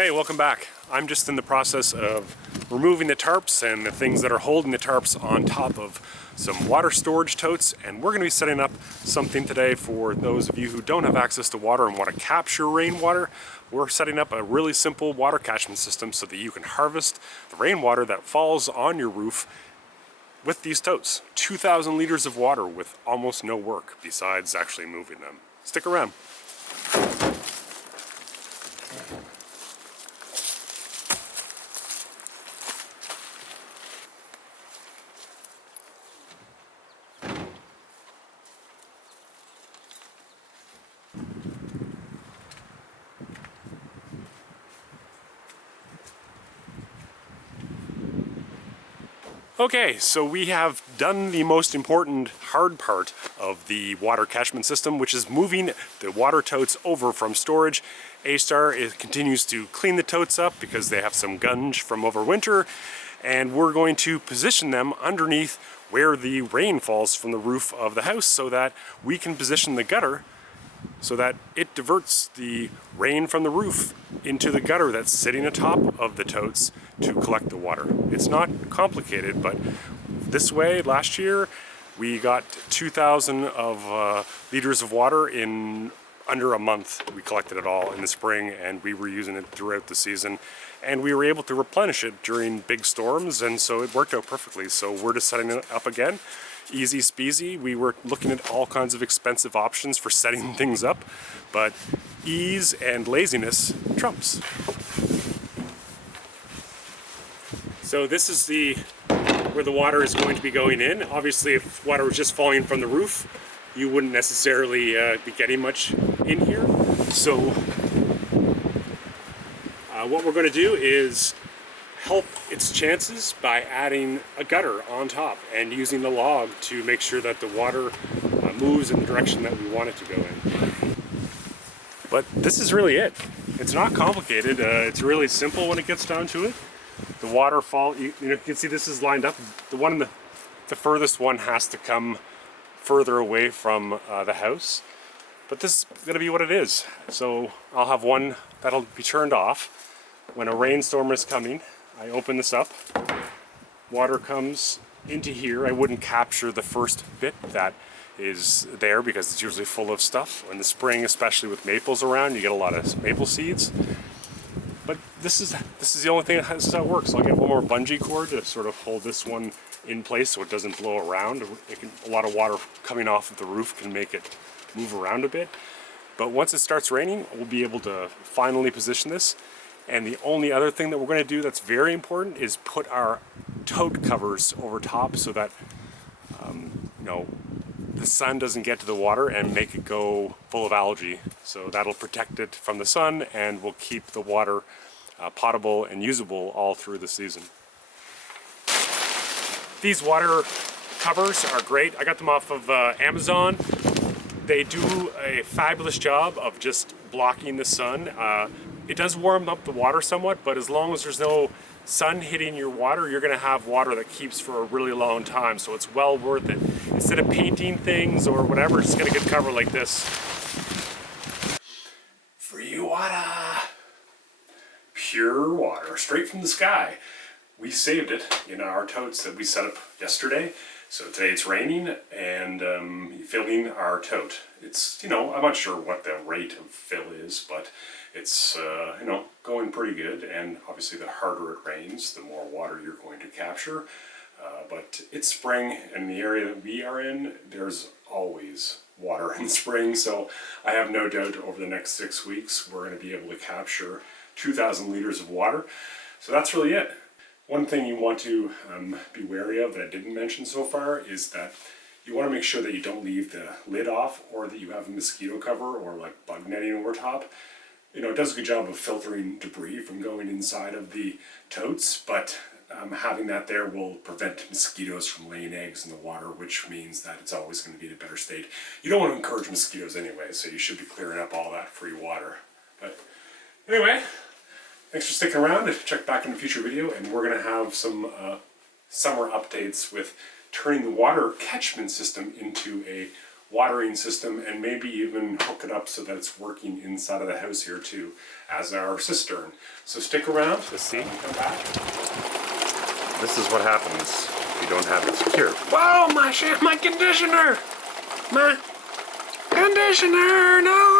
Hey, welcome back. I'm just in the process of removing the tarps and the things that are holding the tarps on top of some water storage totes, and we're going to be setting up something today for those of you who don't have access to water and want to capture rainwater. We're setting up a really simple water catchment system so that you can harvest the rainwater that falls on your roof with these totes. 2,000 liters of water with almost no work besides actually moving them. Stick around. Okay, so we have done the most important hard part of the water catchment system, which is moving the water totes over from storage. A-Star continues to clean the totes up because they have some gunge from overwinter, and we're going to position them underneath where the rain falls from the roof of the house so that we can position the gutter so that it diverts the rain from the roof into the gutter that's sitting atop of the totes to collect the water. It's not complicated, but this way, last year, we got 2,000 liters of water in under a month. We collected it all in the spring, and we were using it throughout the season. And we were able to replenish it during big storms, and so it worked out perfectly. So we're just setting it up again. Easy speasy. We were looking at all kinds of expensive options for setting things up, but ease and laziness trumps. So this is where the water is going to be going in. Obviously, if water was just falling from the roof, you wouldn't necessarily be getting much in here. So what we're going to do is help its chances by adding a gutter on top and using the log to make sure that the water moves in the direction that we want it to go in. But this is really it. It's not complicated. It's really simple when it gets down to it. The waterfall, you can see this is lined up. The furthest one has to come further away from the house. But this is going to be what it is. So I'll have one that'll be turned off. When a rainstorm is coming, I open this up, water comes into here. I wouldn't capture the first bit that is there because it's usually full of stuff. In the spring, especially with maples around, you get a lot of maple seeds. But this is the only thing this is how it works. I'll get one more bungee cord to sort of hold this one in place so it doesn't blow around. A lot of water coming off of the roof can make it move around a bit. But once it starts raining, we'll be able to finally position this. And the only other thing that we're going to do that's very important is put our tote covers over top so that the sun doesn't get to the water and make it go full of algae. So that'll protect it from the sun and will keep the water potable and usable all through the season. These water covers are great. I got them off of Amazon. They do a fabulous job of just blocking the sun. It does warm up the water somewhat, but as long as there's no sun hitting your water, you're going to have water that keeps for a really long time, so it's well worth it. Instead of painting things or whatever, just get a good cover like this. Free water! Pure water, straight from the sky. We saved it in our totes that we set up yesterday. So today it's raining and filling our tote. It's, I'm not sure what the rate of fill is, but it's, going pretty good. And obviously the harder it rains, the more water you're going to capture. But it's spring, and in the area that we are in, there's always water in spring. So I have no doubt over the next 6 weeks, we're going to be able to capture 2,000 liters of water. So that's really it. One thing you want to be wary of that I didn't mention so far is that you want to make sure that you don't leave the lid off or that you have a mosquito cover or like bug netting over top. It does a good job of filtering debris from going inside of the totes, but having that there will prevent mosquitoes from laying eggs in the water, which means that it's always going to be in a better state. You don't want to encourage mosquitoes anyway, so you should be clearing up all that free water. But anyway, thanks for sticking around. Check back in a future video, and we're going to have some summer updates with turning the water catchment system into a watering system, and maybe even hook it up so that it's working inside of the house here too as our cistern. So stick around to see. Come back. This is what happens if you don't have it secure. Whoa, my conditioner! My conditioner, no!